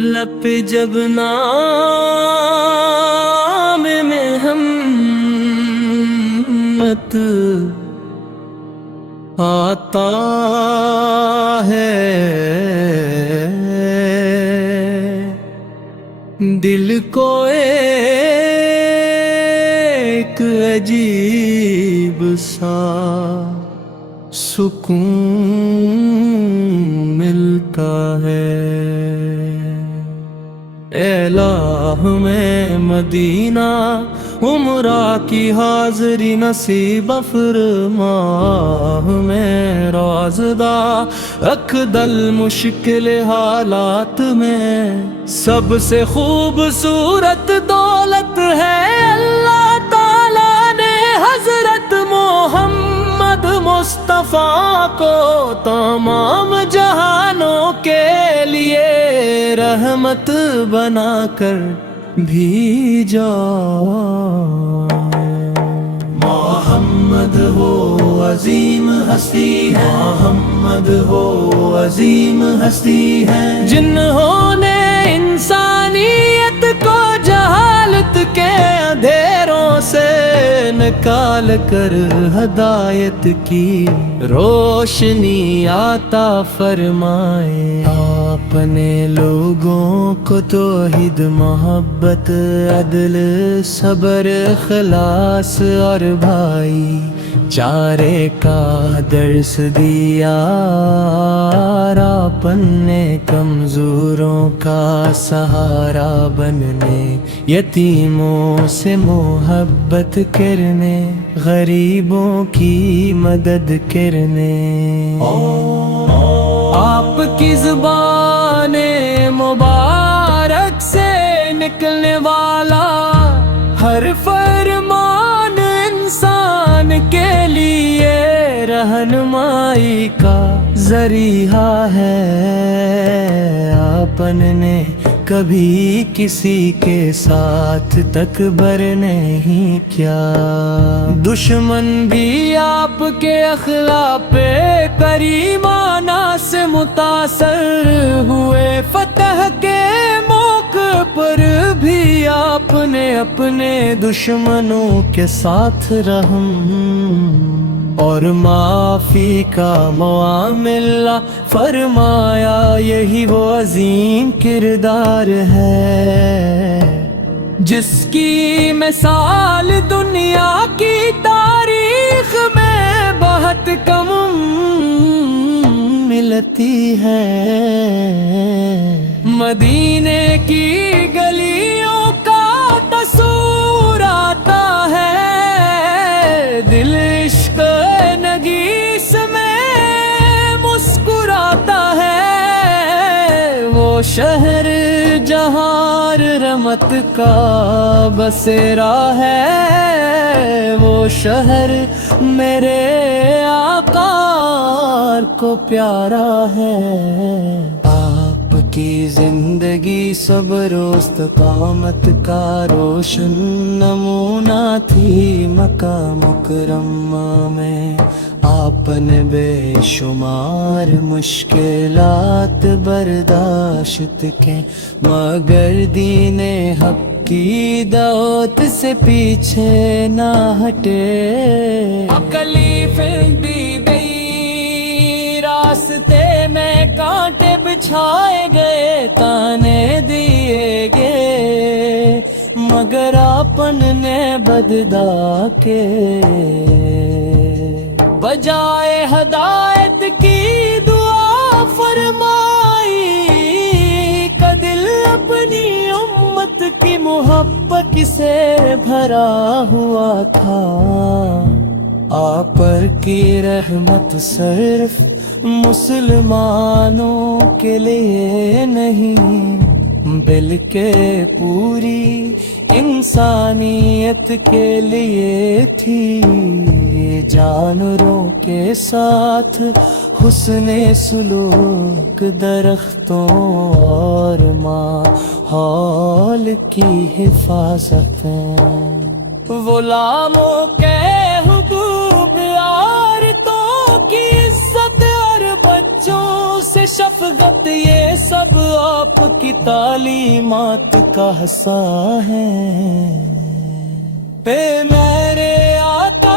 لب پہ جب نام میں ہمت آتا ہے، دل کو ایک عجیب سا سکون ملتا ہے۔ اے الہ میں مدینہ عمرہ کی حاضری نصیب فرما، میں رازدہ رکھ دل مشکل حالات میں، سب سے خوبصورت دولت ہے اللہ تعالیٰ نے حضرت محمد مصطفیٰ کو تمام جہانوں کے لیے رحمت بنا کر بھیجا۔ محمد ہو عظیم ہستی ہے، محمد ہو عظیم ہستی ہے، جنہوں نے انسانیت کو جہالت کے اندھیروں سے نکال کر ہدایت کی روشنی عطا فرمائے۔ اپنے لوگوں کو توحید، محبت، عدل، صبر، اخلاص اور بھائی چارے کا درس دیا، اپنے کمزوروں کا سہارا بننے، یتیموں سے محبت کرنے، غریبوں کی مدد کرنے۔ آپ کی زبان مبارک سے نکلنے والا ہر فرمان انسان کے لیے رہنمائی کا ذریعہ ہے۔ آپ نے کبھی کسی کے ساتھ تکبر نہیں کیا، دشمن بھی آپ کے اخلاق کریمانہ سے متاثر ہوئے، فتح کے موقع پر بھی آپ نے اپنے دشمنوں کے ساتھ رحم اور معافی کا معاملہ فرمایا۔ یہی وہ عظیم کردار ہے جس کی مثال دنیا کی تاریخ میں بہت کم ملتی ہے۔ مدینے کی گلیوں کا تصور آتا ہے، دل عشق نگیس میں مسکراتا ہے۔ وہ شہر جہاں رحمت کا بسیرا ہے، وہ شہر میرے آقا کو پیارا ہے۔ آپ کی زندگی صبر و استقامت کا روشن نمونہ تھی، مکہ مکرمہ میں آپ نے بے شمار مشکلات برداشت کے، مگر دین حق کی دعوت سے پیچھے نہ ہٹے۔ تکلیفیں دی گئی، راستے میں کانٹے بچھائے گئے، تانے دیے گئے، مگر آپن نے بددا کے بجائے ہدایت کی دعا فرمائی، کا دل اپنی امت کی محبت سے بھرا ہوا تھا۔ آپ پر کی رحمت صرف مسلمانوں کے لیے نہیں، بلکہ پوری انسانیت کے لیے تھی۔ جانوروں کے ساتھ حسن سلوک، درختوں اور ماحول کی حفاظت، غلاموں کے حقوق، عورتوں کی عزت اور بچوں سے شفقت، یہ سب آپ کی تعلیمات کا حصہ ہے۔ اے میرے آقا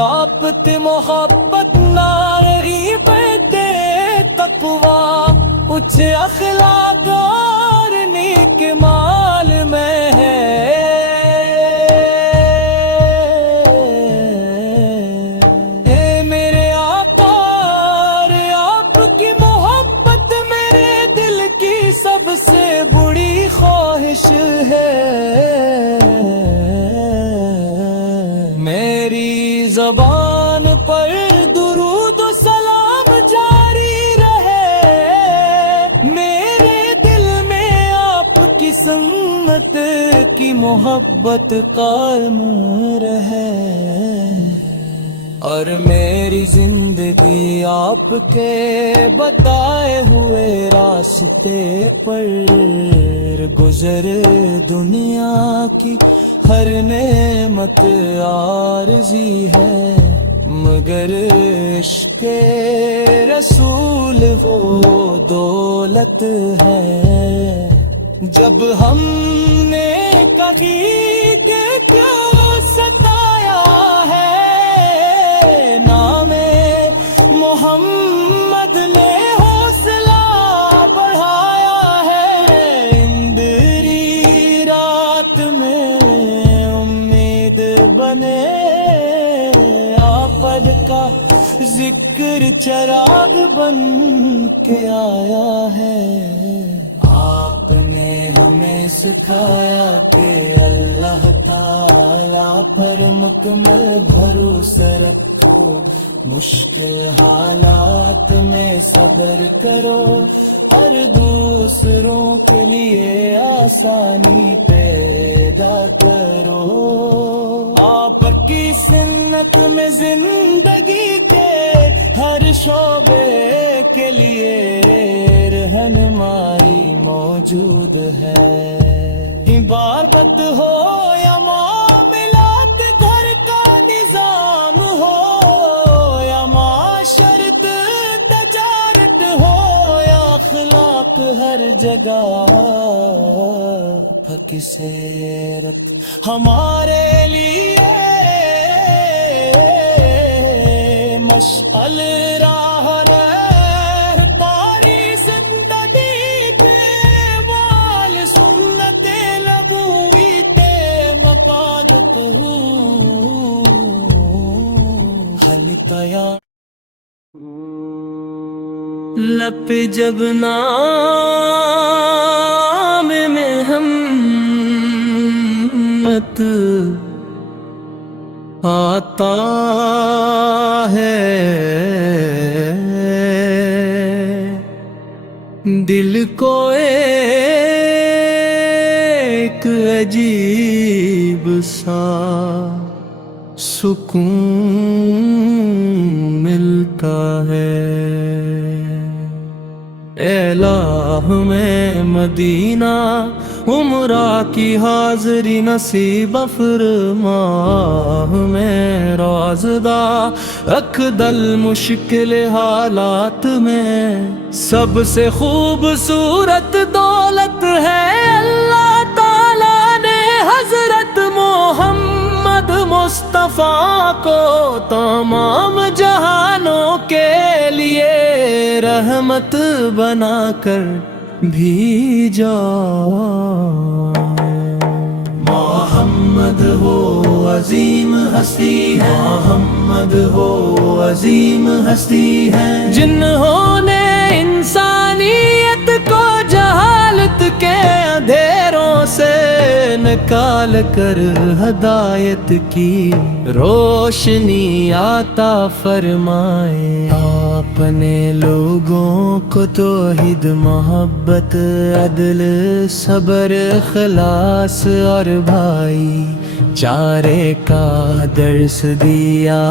آپ تی محبت ناری بیتے تقوی، اچھ اخلاق اور نیک مال میں ہے۔ اے میرے آقا آپ کی محبت میرے دل کی سب سے بڑی خواہش ہے۔ میری زبان پر درود و سلام جاری رہے، میرے دل میں آپ کی سنت کی محبت قائم رہے، اور میری زندگی آپ کے بتائے ہوئے راستے پر گزرے۔ دنیا کی ہر نعمت عارضی ہے، مگر عشق رسول وہ دولت ہے۔ جب ہم نے کہیں کہ کیوں ستایا ہے، نام محمد نے حوصلہ بڑھایا ہے۔ اندری رات میں امید بنے، آفت کا ذکر چراغ بن کے آیا ہے۔ آپ نے ہمیں سکھایا کہ اللہ تعالیٰ پر مکمل بھروسہ رکھو، مشکل حالات میں صبر کرو، اور دوسروں کے لیے آسانی پیدا کرو۔ آپ کی سنت میں زندگی کے ہر شعبے کے لیے رہنمائی موجود ہے۔ عبادت ہو یا معاملات، گھر کا نظام ہو یا معاشرت، تجارت ہو یا اخلاق، ہر جگہ پکی سیرت ہمارے لیے مشعل راہ رہباری، زندگی کے وال سنت لبوی تے مقادت ہوں حلقیا لپ جب نام میں ہمت آتا ہے، دل کو ایک عجیب سا سکون ملتا ہے۔ الہ میں مدینہ عمرہ کی حاضری نصیب فرما، میں رازدہ رکھ دل مشکل حالات میں۔ سب سے خوبصورت دولت ہے اللہ تعالیٰ نے حضرت محمد مصطفیٰ کو تمام جہانوں کے لیے رحمت بنا کر بھیجا۔ محمد ہو عظیم ہستی ہے، محمد ہو عظیم ہستی ہے، جنہوں نے انسانیت کو جہالت کے اندھیروں سے نکال کر ہدایت کی روشنی عطا فرمائے۔ آپ نے لوگوں کو توحید، محبت، عدل، صبر، اخلاص اور بھائی چارے کا درس دیا،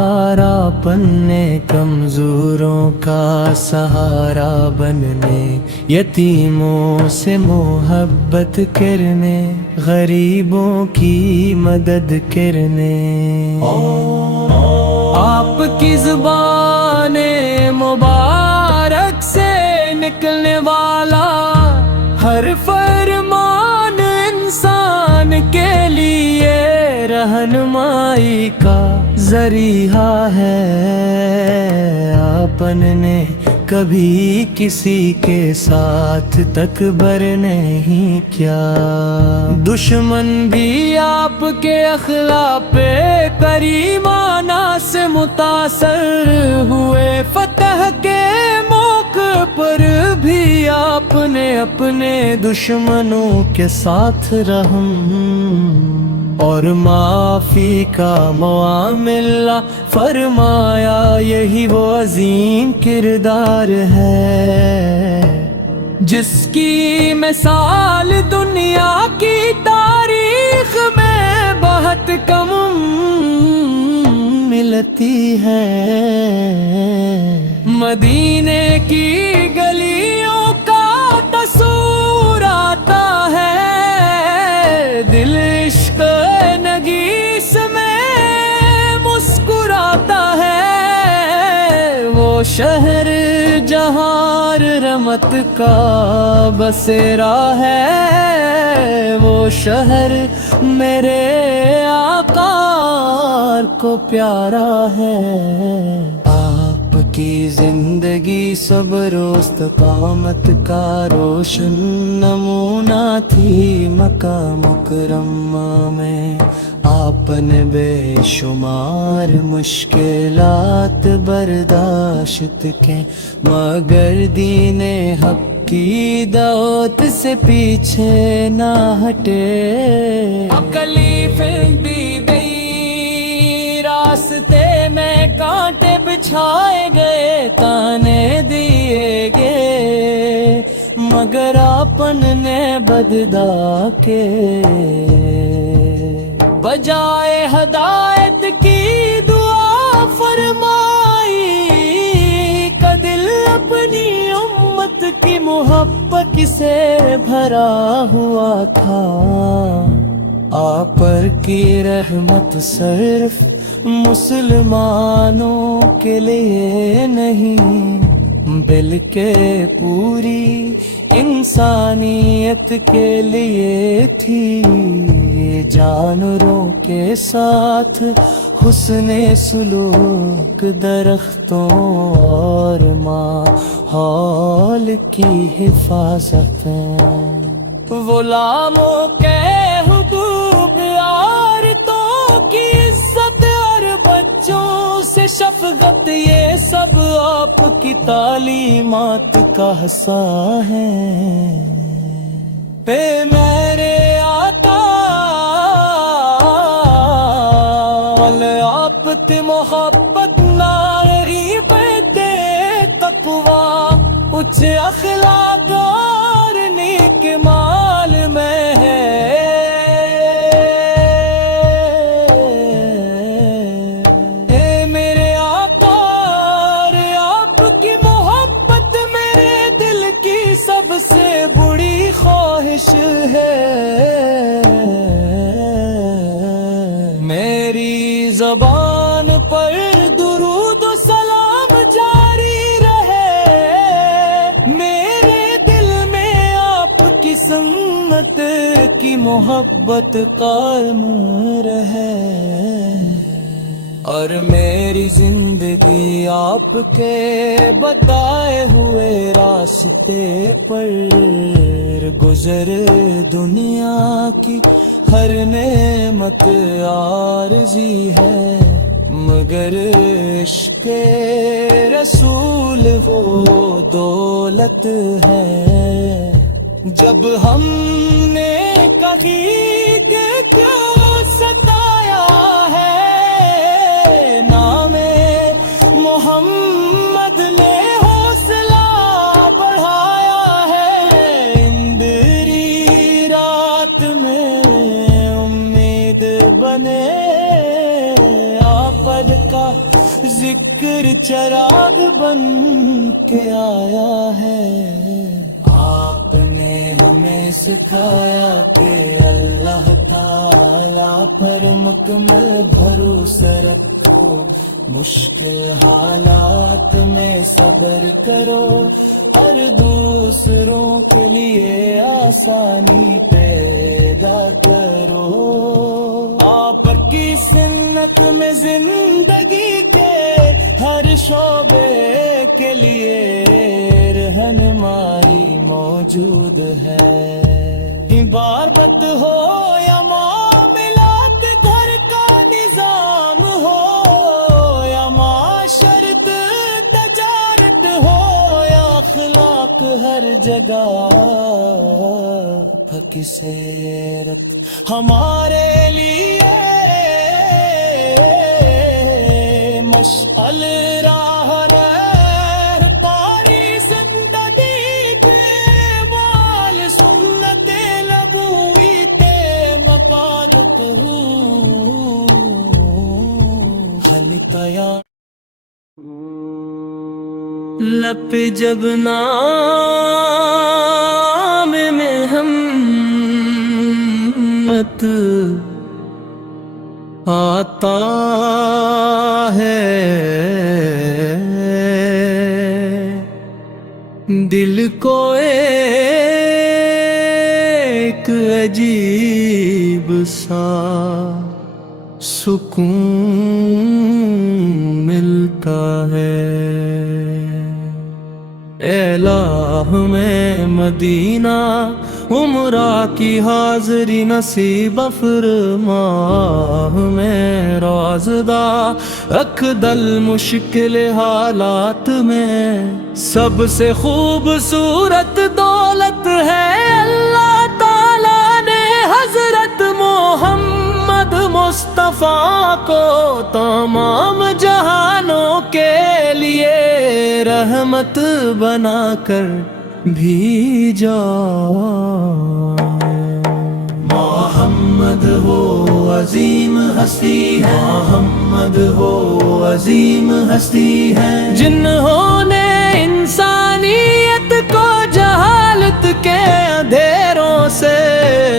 اور اپنے کمزوروں کا سہارا بننے، یتیموں سے محبت کرنے، غریبوں کی مدد کرنے۔ آپ کی زبان مبارک سے نکلنے والا ہر فرمان انسان کے لیے رہنمائی کا ذریعہ ہے۔ آپ نے کبھی کسی کے ساتھ تکبر نہیں کیا، دشمن بھی آپ کے اخلاق کریمانہ سے متاثر ہوئے۔ فتح کے موقع پر بھی آپ نے اپنے دشمنوں کے ساتھ رحم اور معافی کا معاملہ فرمایا۔ یہی وہ عظیم کردار ہے جس کی مثال دنیا کی تاریخ میں بہت کم ملتی ہے۔ مدینے کی گلیوں کا تصور آتا ہے، دل عشق نگیس میں مسکراتا ہے۔ وہ شہر جہاں رحمت کا بسیرا ہے، وہ شہر میرے آقا کو پیارا ہے۔ آپ کی زندگی صبر و استقامت کا روشن نمونہ تھی۔ مکہ مکرمہ میں آپ نے بے شمار مشکلات برداشت کے، مگر دین حق کی دعوت سے پیچھے نہ ہٹے۔ تکلیفیں دی گئی، راستے میں کانٹے بچھائے گئے، تانے دیے گئے، مگر آپن نے بددا کے بجائے ہدایت کی دعا فرمائی۔ کا دل اپنی امت کی محبت سے بھرا ہوا تھا۔ آپ پر کی رحمت صرف مسلمانوں کے لیے نہیں بلکہ پوری انسانیت کے لیے تھی۔ جانوروں کے ساتھ حسن سلوک، درختوں اور ماحول کی حفاظت، غلاموں کے حقوق، عورتوں کی عزت اور بچوں سے شفقت، یہ سب آپ کی تعلیمات کا حصہ ہے۔ اے میرے آقا آپ تے محبت ناری پہ تقویٰ، اچھ اخلاق اور نیک مال میں ہے۔ اے میرے آقا آپ کی محبت میرے دل کی سب سے بڑی خواہش ہے۔ میری زبان پر درود و سلام جاری رہے، میرے دل میں آپ کی سنت کی محبت قائم رہے، اور میری زندگی آپ کے بتائے ہوئے راستے پر گزرے۔ دنیا کی ہر نعمت عارضی ہے، مگر عشق رسول وہ دولت ہے۔ جب ہم نے کہیں کہ کیوں ستایا ہے، نام محمد نے حوصلہ بڑھایا ہے۔ اندری رات میں امید بنے، آفت کا ذکر چراغ بن کے آیا ہے۔ آپ نے ہمیں سکھایا کہ اللہ تعالیٰ پر مکمل بھروسہ رکھو، مشکل حالات میں صبر کرو اور دوسروں کے لیے آسانی پیدا کرو. آپ کی سنت میں زندگی کے ہر شعبے کے لیے رہنمائی موجود ہے. باربت ہو یا معاملات، گھر کا نظام ہو یا معاشرت، تجارت ہو یا اخلاق، ہر جگہ پکی سیرت ہمارے لیے مشعل راہ رہتاری زندگی کے وال سنت لبوئی تے مفادت ہوں حلقیا لپ جب نام میں ہمت آتا ہے، دل کو ایک عجیب سا سکون ملتا ہے. الہ میں مدینہ عمرہ کی حاضری نصیب فرما، میں رازدہ اکدل مشکل حالات میں سب سے خوبصورت دولت ہے اللہ تعالیٰ نے حضرت محمد مصطفیٰ کو تمام جہانوں کے لیے رحمت بنا کر بھیجا. محمد وہ عظیم ہستی ہے، محمد وہ عظیم ہستی ہے، جنہوں نے انسانیت کو جہالت کے اندھیروں سے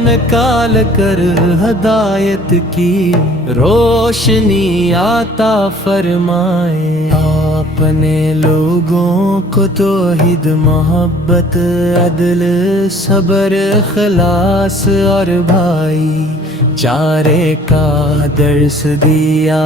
نکال کر ہدایت کی روشنی عطا فرمائے. آپ نے لوگوں کو توحید، محبت، عدل، صبر، اخلاص اور بھائی چارے کا درس دیا.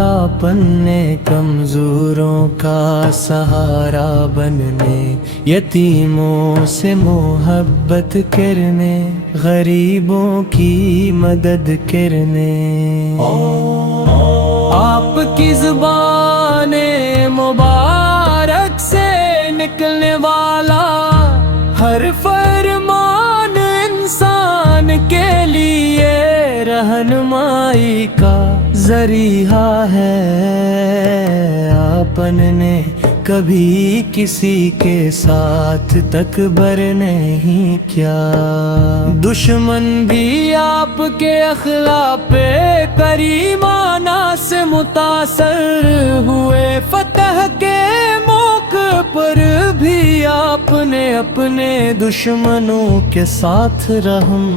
آپ نے کمزوروں کا سہارا بننے، یتیموں سے محبت کرنے، غریبوں کی مدد کرنے. آپ کی زبان مبارک سے نکلنے والا ہر فرمان انسان کے لیے رہنمائی کا ذریعہ ہے. آپ نے کبھی کسی کے ساتھ تکبر نہیں کیا، دشمن بھی آپ کے اخلاق کریمانہ سے متاثر ہوئے. فتح کے موقع پر بھی آپ نے اپنے دشمنوں کے ساتھ رحم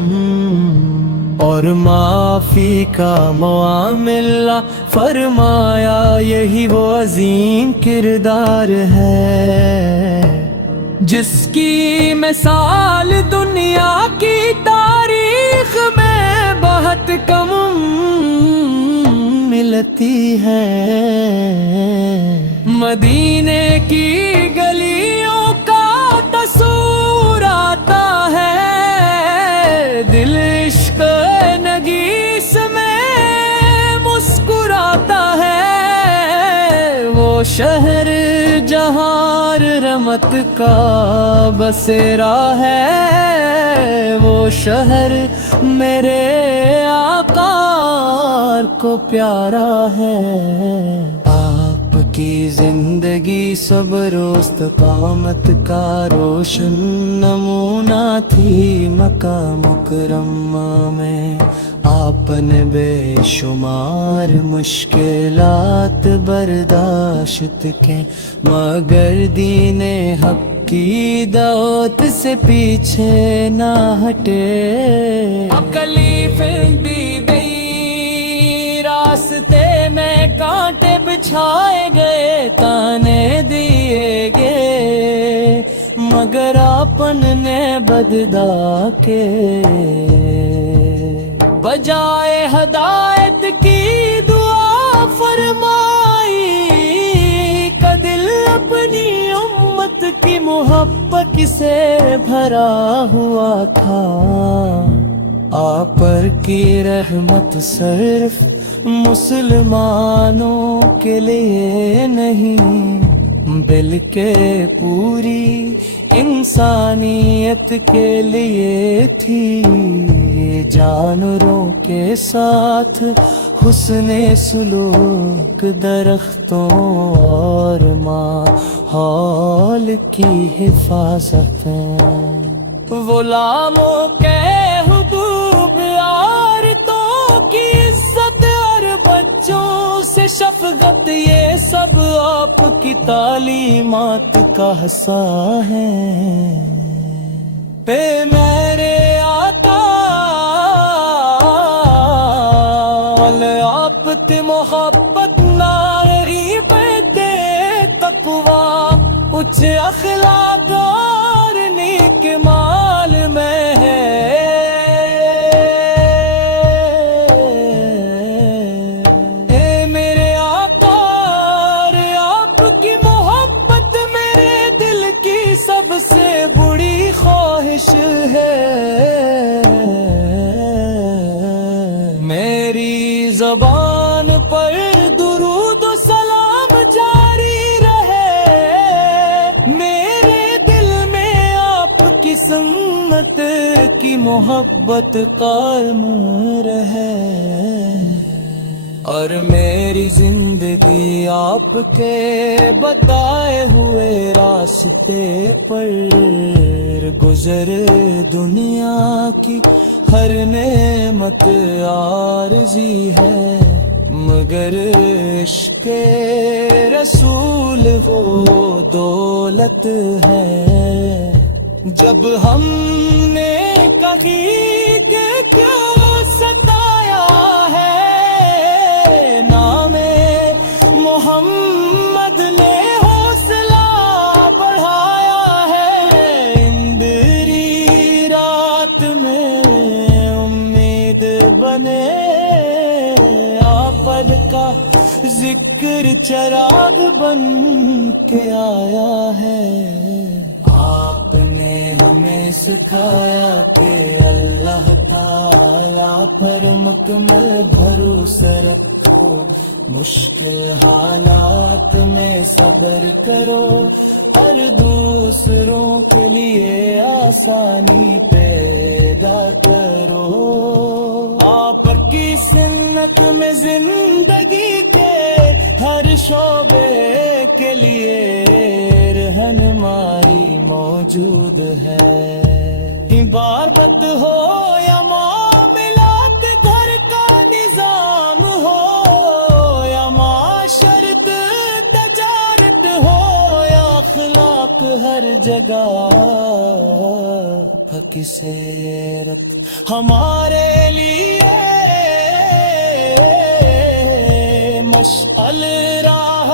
اور معافی کا معاملہ فرمایا. یہی وہ عظیم کردار ہے جس کی مثال دنیا کی تاریخ میں بہت کم ملتی ہے. مدینے کی گلیوں کا تصور آتا ہے، دل عشق نگیس میں مسکراتا ہے. وہ شہر جہاں رحمت کا بسیرا ہے، وہ شہر میرے آقا کو پیارا ہے. آپ کی زندگی صبر و استقامت کا روشن نمونہ تھی. مکہ مکرمہ میں آپ نے بے شمار مشکلات برداشت کے، مگر دین حق کی دعوت سے پیچھے نہ ہٹے. تکلیفیں دی گئی، راستے میں کانٹے بچھائے گئے، تانے دیے گئے، مگر آپن نے بددا کے بجائے ہدایت کی دعا فرمائی، کا دل اپنی امت کی محبت سے بھرا ہوا تھا۔ آپ پر کی رحمت صرف مسلمانوں کے لیے نہیں، بلکہ پوری انسانیت کے لیے تھی۔ جانوروں کے ساتھ حسن سلوک، درختوں اور ماحول کی حفاظتیں، غلاموں کے حقوق، عورتوں کی عزت اور بچوں سے شفقت، یہ سب آپ کی تعلیمات کا حصہ ہے۔ اے میرے آقا، آپ تے محبت ناری پہ تقوی، اچھ اخلاق اور نیک مال میں ہے۔ اے میرے آقا، آپ کی محبت میرے دل کی سب سے بڑی خواہش ہے۔ میری زبان پر درود و سلام جاری رہے، میرے دل میں آپ کی سنت کی محبت قائم رہے، اور میری زندگی آپ کے بتائے ہوئے راستے پر گزرے۔ دنیا کی ہر نعمت عارضی ہے، مگر عشق رسول وہ دولت ہے۔ جب ہم نے کہیں کہ کیوں ستایا ہے، نام محمد نے حوصلہ بڑھایا ہے۔ اندری رات میں امید بنے، آپد کا ذکر چراغ بن کے آیا ہے۔ آپ نے ہمیں سکھایا کہ اللہ تعالیٰ پر مکمل بھروسہ رکھو، مشکل حالات میں صبر کرو، اور دوسروں کے لیے آسانی پیدا کرو۔ آپ کی سنت میں زندگی کے ہر شعبے کے لیے رہنمائی موجود ہے۔ عبادت ہو یا معاملات، گھر کا نظام ہو یا معاشرت، تجارت ہو یا اخلاق، ہر جگہ حق سیرت ہمارے لیے مشعل راہ